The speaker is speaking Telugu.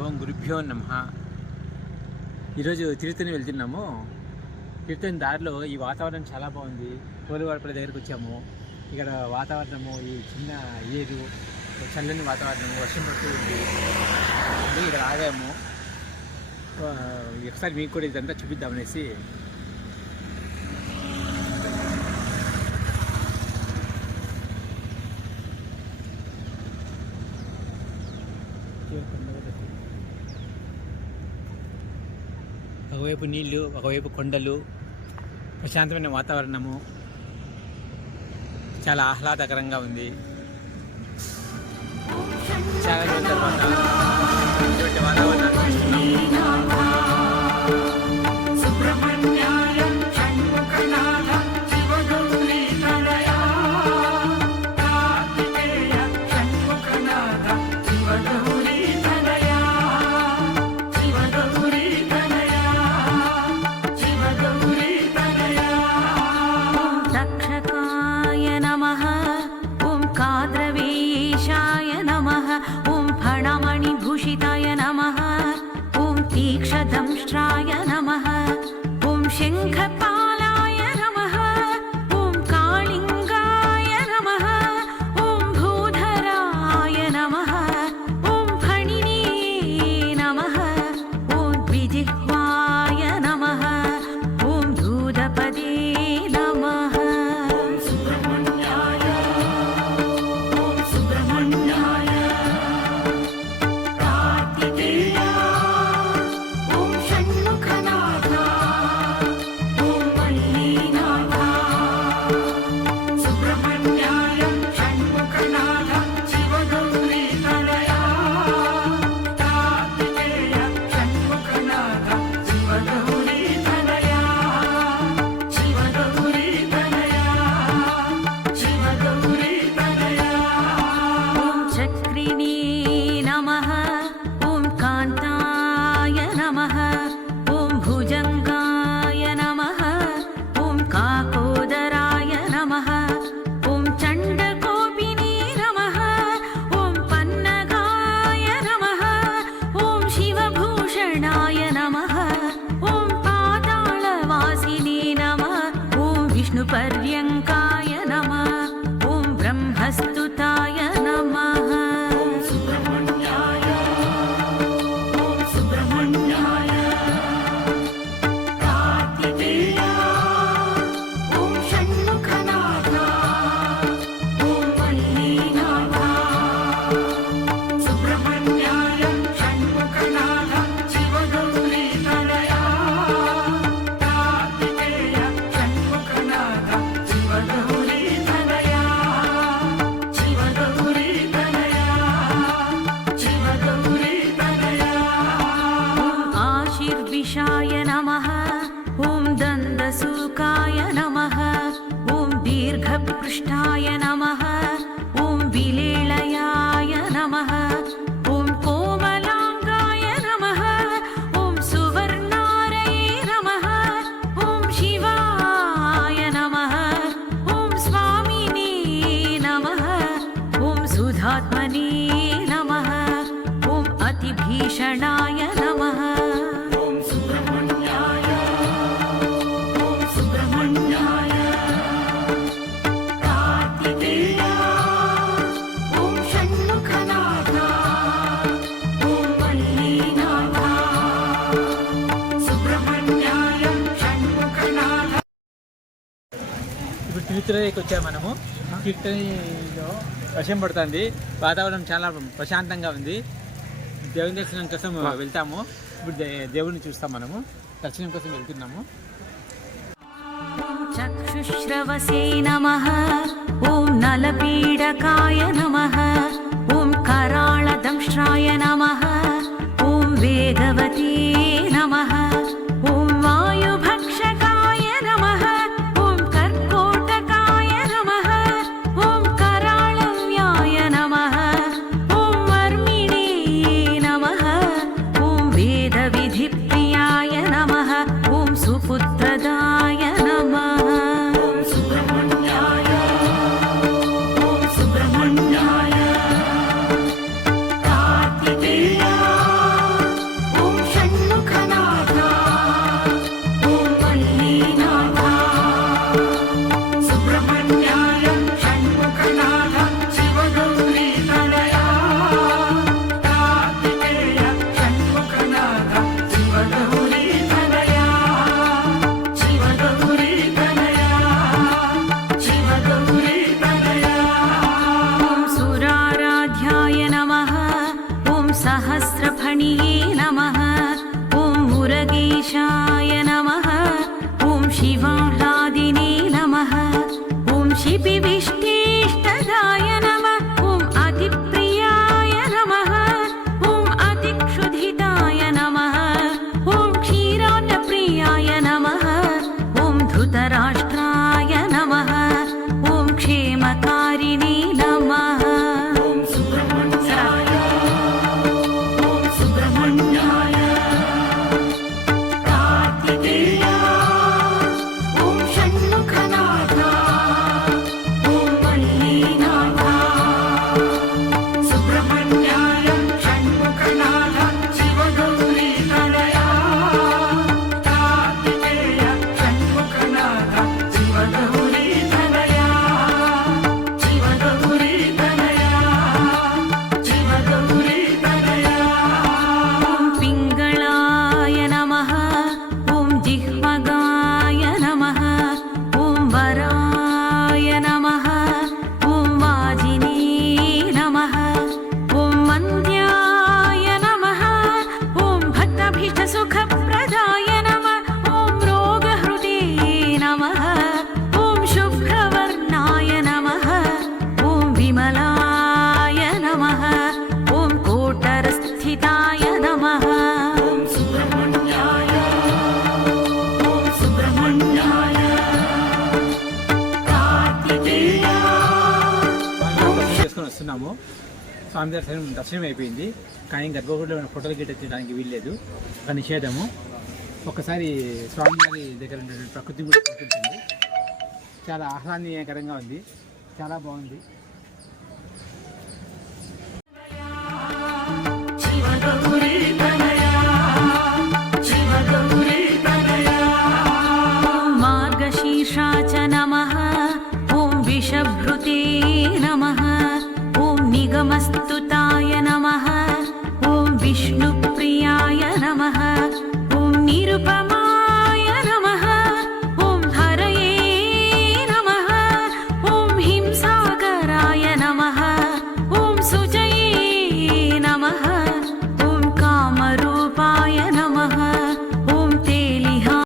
ఓం గురుభ్యో నమః. ఈరోజు తిరుత్తని వెళ్తున్నాము. తిరుత్తని దారిలో ఈ వాతావరణం చాలా బాగుంది. కోలువాడపల్లి దగ్గరికి వచ్చాము. ఇక్కడ వాతావరణము ఈ చిన్న ఏరు, చల్లని వాతావరణము, వర్షం పడుతూ ఉంది. ఇక్కడ ఆగాము. ఒకసారి మీకు కూడా ఇదంతా చూపిద్దామనేసి. ఒకవైపు నీళ్ళు, ఒకవైపు కొండలు, ప్రశాంతమైన వాతావరణము, చాలా ఆహ్లాదకరంగా ఉంది. చాలా రోజుల తర్వాత ఇటువంటి వాతావరణాన్ని చూస్తున్నాము. तीक्षदंष्ट्राय नमः। ॐ शङ्खपालाय नमः। ॐ कालिङ्गाय नमः। ॐ भूधराय नमः। ॐ फणिने नमः। ॐ द्विजिह्वाय नमः। ॐ दूतपदे नमः। ॐ सुब्रह्मण्याय। ॐ सुब्रह्मण्याय। कार्तिकेय। पर्यङ्काय नमः। ॐ ब्रह्मस्तुताय नमः। ॐ सुब्रह्मण्याय। ॐ सुब्रह्मण्याय। कार्तिकेय। ॐ षण्मुखनाथ। ॐ वल्लीनाथ। सुब्रह्मण्याय षण्मुखनाथ शिवगौरीतनया। नमः। ॐ दन्दसूकाय नमः। ॐ दीर्घपृष्ठाय नमः। ॐ विलेलयाय नमः। ॐ कोमलाङ्गाय नमः। ॐ सुवर्णारये नमः। ॐ शिवाय नमः। ॐ स्वामिने नमः। ॐ सुधात्मने नमः। ॐ अतिभीषणाय नमः। ఇప్పుడు తిరుత్తనికి వచ్చాము మనము. తిరుత్తనిలో వర్షం పడుతుంది. వాతావరణం చాలా ప్రశాంతంగా ఉంది. దేవుని దర్శనం కోసం వెళ్తాము. ఇప్పుడు దేవుడిని చూస్తాం. మనము దర్శనం కోసం వెళ్తున్నాము. चक्षुश्रवसे नमः। ॐ नलपीडकाय नमः। ॐ कराळदंष्ट्राय नमः। ॐ वेगवते नमः। ॐ वायुभक्षकाय नमः। ॐ कर्कोटकाय नमः। ॐ कराळव्याय नमः। ॐ वर्मिणे नमः। ॐ वेदविधिप्रियाय नमः। ॐ सुपुत्रदाय नमः। ॐ सुब्रह्मण्याय। ॐ सुब्रह्मण्याय। कार्तिकेय। सहस्रफणिये नमः ॐ मुरगेशाय नमः ॐ शिवाह्लादिने नमः ॐ शिपिविष्टेष्टदाय नमः ॐ अतिप्रियाय नमः ॐ अतिक्षुधिताय नमः ॐ क्षीरातप्रियाय नमः ॐ धृतराष्ट्राय नमः ॐ क्षेमकारिणे नमः ॐ सुब्रह्मण्याय ॐ सुब्रह्मण्याय कार्तिकेय ॐ षण्मुखनाथ ॐ मल्लीनाथ सुब्रह्मण्याय षण्मुखनाथ शिवगौरीतनया कार्तिकेय षण्मुखनाथ शिवगौरीतनया शिवगौरीतनया शिवगौरीतनया ॐ पिङ्गळाय नमः ॐ जिह्वगाय नमः ॐ वराय नमः ॐ वाजिने नमः ॐ मन्द्याय नमः ॐ भक्तभीष्टसुखप्रदाय नमः ॐ रोगहृदे नमः ॐ शुभ्रवर्णाय नमः ॐ विमलाय नमः ॐ कोटरस्थिताय नमः ॐ सुब्रह्मण्याय ॐ सुब्रह्मण्याय कार्तिकेय చేసుకొని వస్తున్నాము. స్వామి దర్శనం అయిపోయింది, కానీ గర్భగుడిలో ఉన్న ఫోటోలు గిట్ట తీయడానికి వీల్లేదు, ఒక నిషేధము. ఒక్కసారి స్వామివారి దగ్గర ఉన్నటువంటి ప్రకృతి కూడా కనిపించింది, చాలా ఆహ్లాదకరంగా ఉంది, చాలా బాగుంది. शिवगौरीतनया शिवगौरीतनया ॐ मार्गशीर्षा च नमः ॐ विषभृते नमः ॐ निगमस्तुताय नमः ॐ विष्णुप्रियाय नमः ॐ निरुपमा